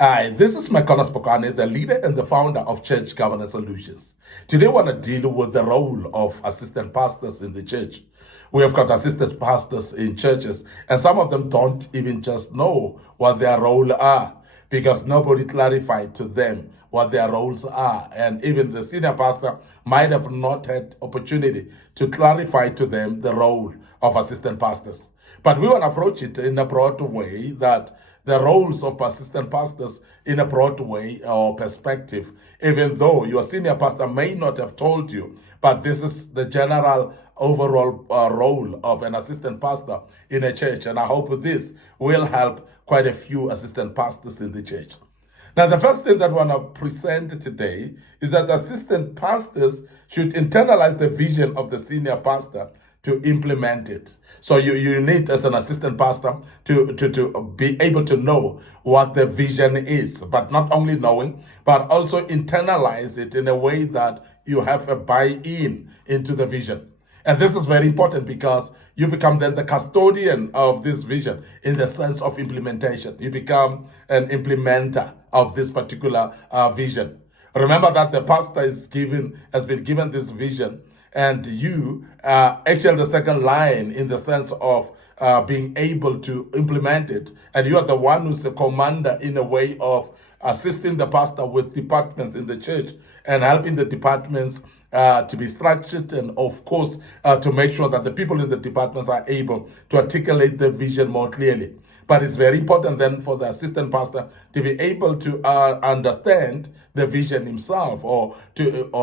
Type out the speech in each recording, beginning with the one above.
Hi, this is MIcornus Phokane, the leader and the founder of Church Governance Solutions. Today, I want to deal with the role of assistant pastors in the church. We have got assistant pastors in churches, and some of them don't even just know what their role are because nobody clarified to them what their roles are. And even the senior pastor might have not had opportunity to clarify to them the role of assistant pastors. But we want to approach it in a broad way that the roles of assistant pastors in a broad way or perspective, even though your senior pastor may not have told you, but this is the general overall role of an assistant pastor in a church. And I hope this will help quite a few assistant pastors in the church. Now, the first thing that I want to present today is that assistant pastors should internalize the vision of the senior pastor to implement it. So you need, as an assistant pastor, to be able to know what the vision is, but not only knowing, but also internalize it in a way that you have a buy-in into the vision. And this is very important because you become then the custodian of this vision in the sense of implementation. You become an implementer of this particular vision. Remember that the pastor has been given this vision, and you are actually the second line in the sense of being able to implement it. And you are the one who's the commander in a way of assisting the pastor with departments in the church and helping the departments to be structured, and of course to make sure that the people in the departments are able to articulate the vision more clearly. But it's very important then for the assistant pastor to be able to understand the vision himself or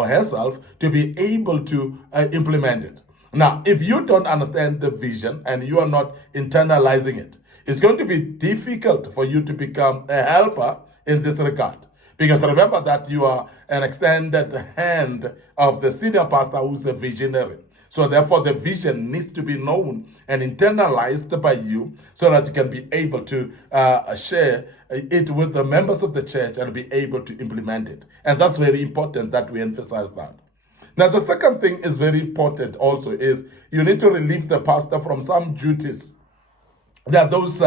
herself, to be able to implement it. Now, if you don't understand the vision and you are not internalizing it, it's going to be difficult for you to become a helper in this regard. Because remember that you are an extended hand of the senior pastor who's a visionary. So therefore, the vision needs to be known and internalized by you so that you can be able to share it with the members of the church and be able to implement it. And that's very important that we emphasize that. Now, the second thing is very important also is you need to relieve the pastor from some duties. There are those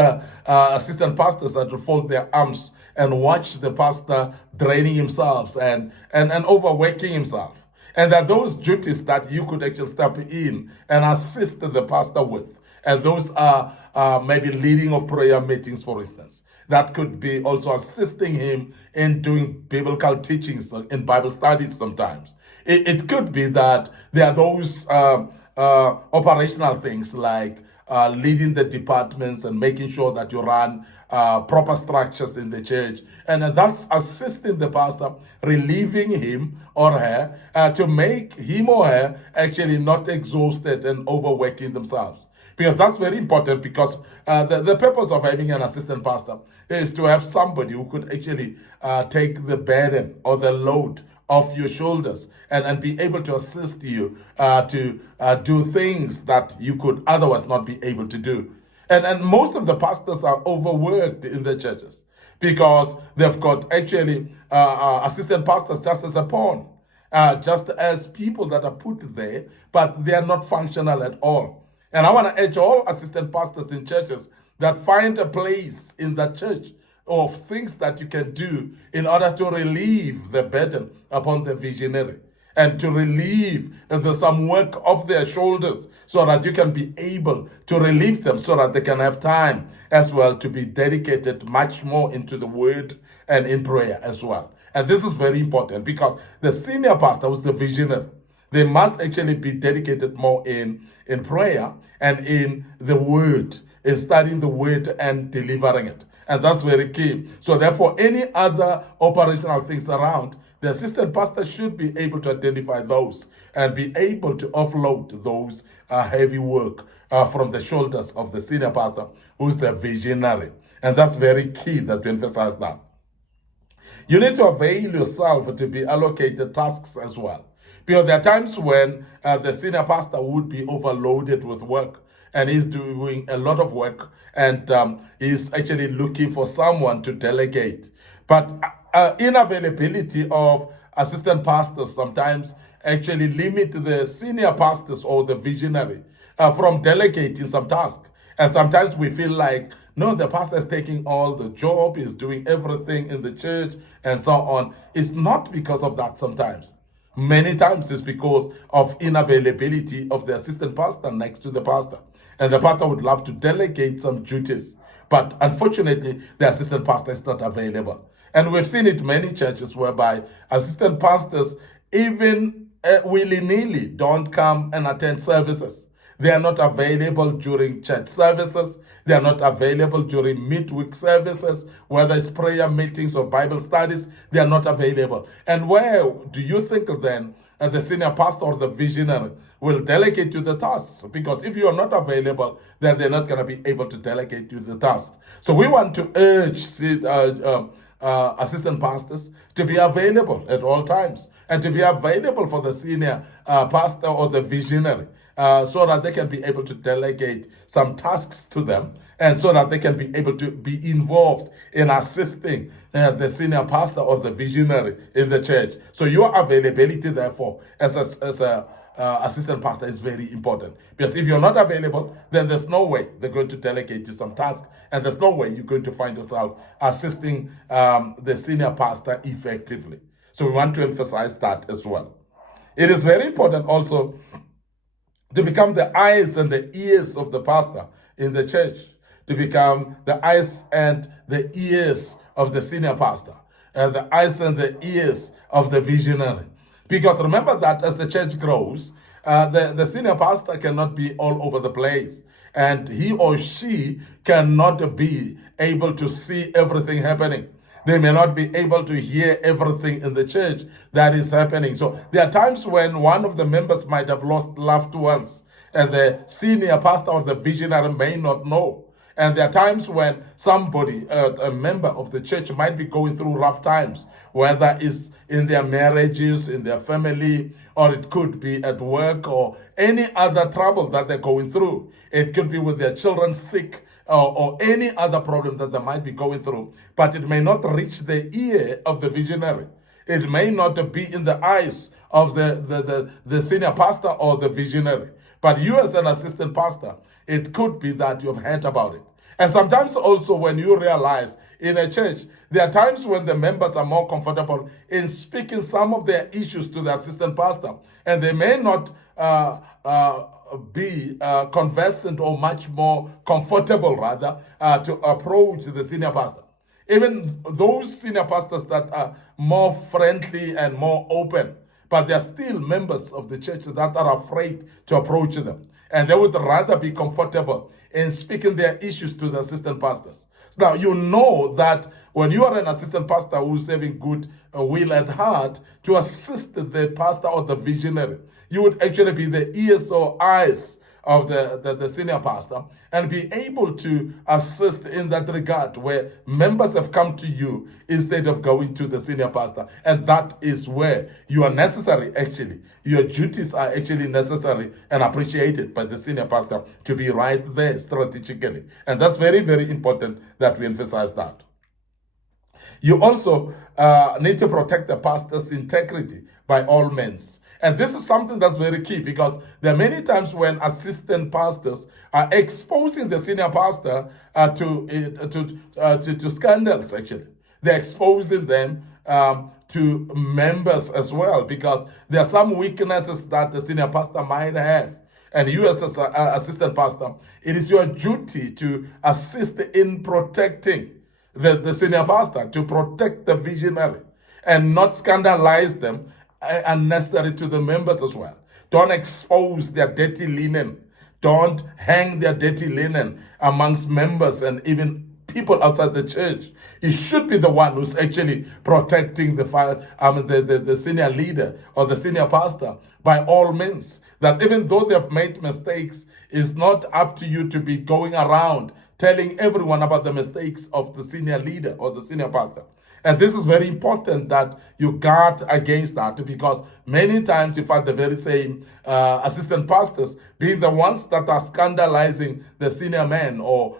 assistant pastors that will fold their arms and watch the pastor draining himself and overworking himself. And there are those duties that you could actually step in and assist the pastor with. And those are maybe leading of prayer meetings, for instance. That could be also assisting him in doing biblical teachings in Bible studies sometimes. It could be that there are those operational things like leading the departments and making sure that you run proper structures in the church. And that's assisting the pastor, relieving him or her to make him or her actually not exhausted and overworking themselves. Because that's very important, because the purpose of having an assistant pastor is to have somebody who could actually take the burden or the load off your shoulders and be able to assist you to do things that you could otherwise not be able to do. And most of the pastors are overworked in the churches because they've got actually assistant pastors just as a pawn, just as people that are put there, but they are not functional at all. And I want to urge all assistant pastors in churches that find a place in that church of things that you can do in order to relieve the burden upon the visionary and to relieve some work off their shoulders so that you can be able to relieve them so that they can have time as well to be dedicated much more into the word and in prayer as well. And this is very important because the senior pastor who's the visionary, they must actually be dedicated more in prayer and in the word, in studying the word and delivering it. And that's very key. So therefore, any other operational things around, the assistant pastor should be able to identify those and be able to offload those heavy work from the shoulders of the senior pastor, who's the visionary. And that's very key that we emphasize that. You need to avail yourself to be allocated tasks as well. Because there are times when the senior pastor would be overloaded with work and he's doing a lot of work and he's actually looking for someone to delegate. But inavailability of assistant pastors sometimes actually limit the senior pastors or the visionary from delegating some tasks. And sometimes we feel like No, the pastor is taking all the job, is doing everything in the church, and so on. It's not because of that sometimes. Many times it's because of inavailability of the assistant pastor next to the pastor. And the pastor would love to delegate some duties, but unfortunately, the assistant pastor is not available. And we've seen it many churches whereby assistant pastors, even willy-nilly, don't come and attend services. They are not available during church services. They are not available during midweek services, whether it's prayer meetings or Bible studies. They are not available. And where do you think then, as the senior pastor or the visionary, will delegate you the tasks? Because if you are not available, then they're not going to be able to delegate you the tasks. So we want to urge assistant pastors to be available at all times and to be available for the senior pastor or the visionary, so that they can be able to delegate some tasks to them, and so that they can be able to be involved in assisting the senior pastor or the visionary in the church. So your availability, therefore, as a assistant pastor is very important, because if you're not available, then there's no way they're going to delegate you some task, and there's no way you're going to find yourself assisting the senior pastor effectively. So we want to emphasize that as well. It is very important also to become the eyes and the ears of the pastor in the church, to become the eyes and the ears of the senior pastor, the eyes and the ears of the visionary. Because remember that as the church grows, the senior pastor cannot be all over the place, and he or she cannot be able to see everything happening. They may not be able to hear everything in the church that is happening. So there are times when one of the members might have lost loved ones, and the senior pastor or the visionary may not know. And there are times when somebody, a member of the church, might be going through rough times, whether it's in their marriages, in their family, or it could be at work, or any other trouble that they're going through. It could be with their children sick, or any other problem that they might be going through, but it may not reach the ear of the visionary. It may not be in the eyes of the senior pastor or the visionary. But you as an assistant pastor, it could be that you've heard about it. And sometimes also when you realize in a church, there are times when the members are more comfortable in speaking some of their issues to the assistant pastor, and they may not be conversant or much more comfortable, rather, to approach the senior pastor. Even those senior pastors that are more friendly and more open, but they are still members of the church that are afraid to approach them. And they would rather be comfortable in speaking their issues to the assistant pastors. Now, you know that when you are an assistant pastor who's having good will and heart to assist the pastor or the visionary, you would actually be the ears or eyes of the senior pastor and be able to assist in that regard, where members have come to you instead of going to the senior pastor. And that is where you are necessary, actually. Your duties are actually necessary and appreciated by the senior pastor to be right there strategically. And that's very, very important that we emphasize that. You also need to protect the pastor's integrity by all means. And this is something that's very key, because there are many times when assistant pastors are exposing the senior pastor to scandals, actually. They're exposing them to members as well, because there are some weaknesses that the senior pastor might have. And you as an assistant pastor, it is your duty to assist in protecting the senior pastor, to protect the visionary, and not scandalize them unnecessary to the members as well. Don't expose their dirty linen. Don't hang their dirty linen amongst members and even people outside the church. You should be the one who's actually protecting the senior leader or the senior pastor by all means. That even though they've made mistakes, it's not up to you to be going around telling everyone about the mistakes of the senior leader or the senior pastor. And this is very important that you guard against that, because many times you find the very same assistant pastors being the ones that are scandalizing the senior man or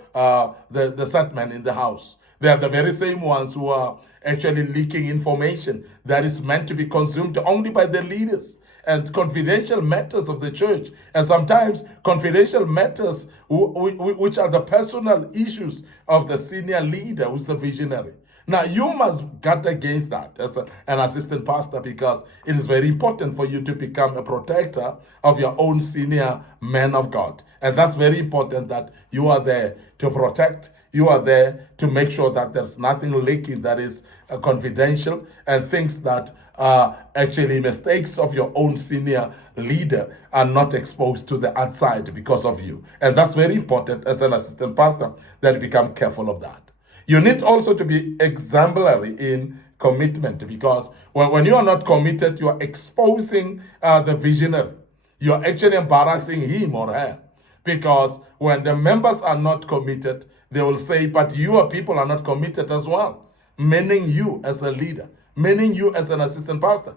the set man in the house. They are the very same ones who are actually leaking information that is meant to be consumed only by the leaders. and confidential matters of the church, and sometimes confidential matters which are the personal issues of the senior leader who's the visionary. Now, you must guard against that as an assistant pastor, because it is very important for you to become a protector of your own senior man of God. And that's very important, that you are there to protect. You are there to make sure that there's nothing leaking that is confidential, and things that are actually mistakes of your own senior leader are not exposed to the outside because of you. And that's very important as an assistant pastor, that you become careful of that. You need also to be exemplary in commitment, because when you are not committed, you are exposing the visionary. You are actually embarrassing him or her, because when the members are not committed, they will say, but your people are not committed as well, meaning you as a leader, meaning you as an assistant pastor.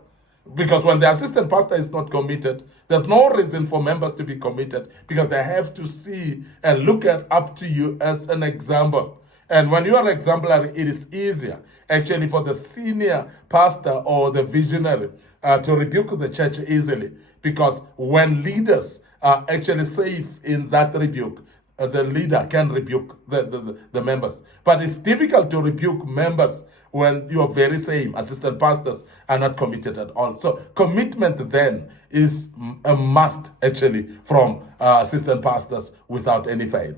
Because when the assistant pastor is not committed, there's no reason for members to be committed, because they have to see and look up to you as an example. And when you are exemplary, it is easier actually for the senior pastor or the visionary to rebuke the church easily, because when leaders are actually safe in that rebuke, the leader can rebuke the members. But it's difficult to rebuke members when your very same assistant pastors are not committed at all. So commitment then is a must actually from assistant pastors without any fail.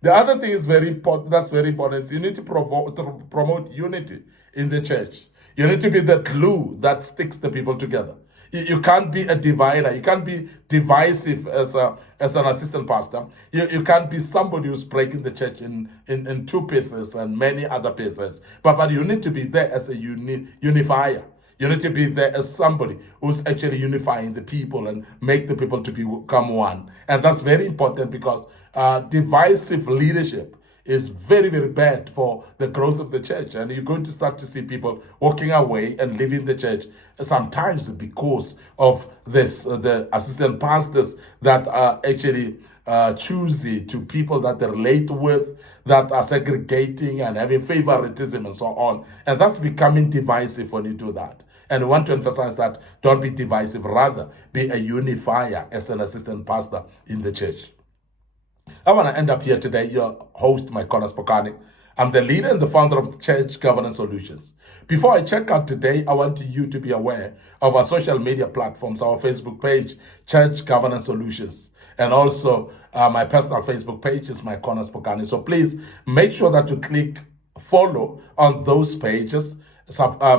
The other thing is very important, that's very important, is you need to promote unity in the church. You need to be the glue that sticks the people together. You can't be a divider. You can't be divisive as an assistant pastor. You can't be somebody who's breaking the church in two pieces and many other pieces. But you need to be there as a unifier. You need to be there as somebody who's actually unifying the people and make the people to become one. And that's very important, because divisive leadership is very, very bad for the growth of the church. And you're going to start to see people walking away and leaving the church, sometimes because of this, the assistant pastors that are actually choosy to people that they relate with, that are segregating and having favoritism and so on. And that's becoming divisive when you do that. And we want to emphasize that don't be divisive, rather be a unifier as an assistant pastor in the church. I want to end up here today, your host, MIcornus Phokane. I'm the leader and the founder of Church Governance Solutions. Before I check out today, I want you to be aware of our social media platforms, our Facebook page, Church Governance Solutions, and also my personal Facebook page is MIcornus Phokane. So please make sure that you click follow on those pages.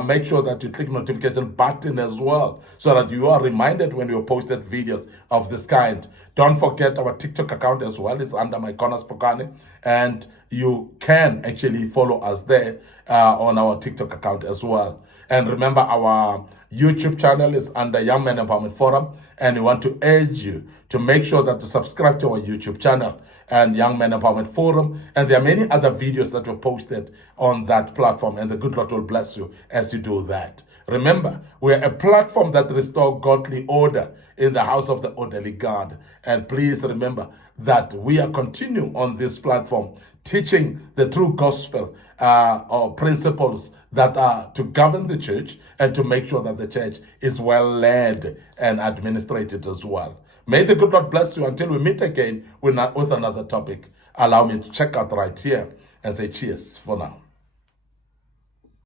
Make sure that you click notification button as well, so that you are reminded when we posted videos of this kind. Don't forget our TikTok account as well. It's under MIcornus Phokane, and you can actually follow us there on our TikTok account as well. And remember, our YouTube channel is under Young Men Empowerment Forum, and we want to urge you to make sure that you subscribe to our YouTube channel and Young Men Empowerment Forum. And there are many other videos that were posted on that platform, and the good Lord will bless you as you do that. Remember, we are a platform that restores godly order in the house of the orderly God. And please remember that we are continuing on this platform teaching the true gospel or principles that are to govern the church and to make sure that the church is well led and administrated as well. May the good Lord bless you until we meet again with another topic. Allow me to check out right here and say cheers for now.